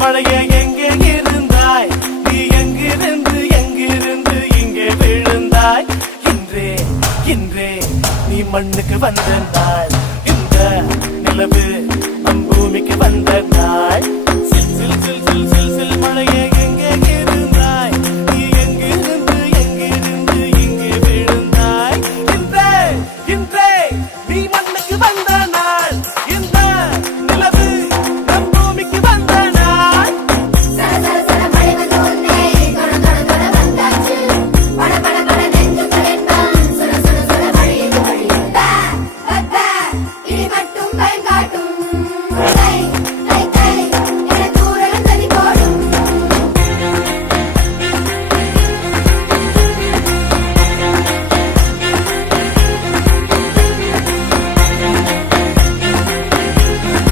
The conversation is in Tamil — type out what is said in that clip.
மழைய எங்கே இருந்தாய் நீ எங்கிருந்து இங்கே விழுந்தாய் இன்றே இன்றே நீ மண்ணுக்கு வந்த நாள் இந்த நிலவு நம் பூமிக்கு வந்த நாள்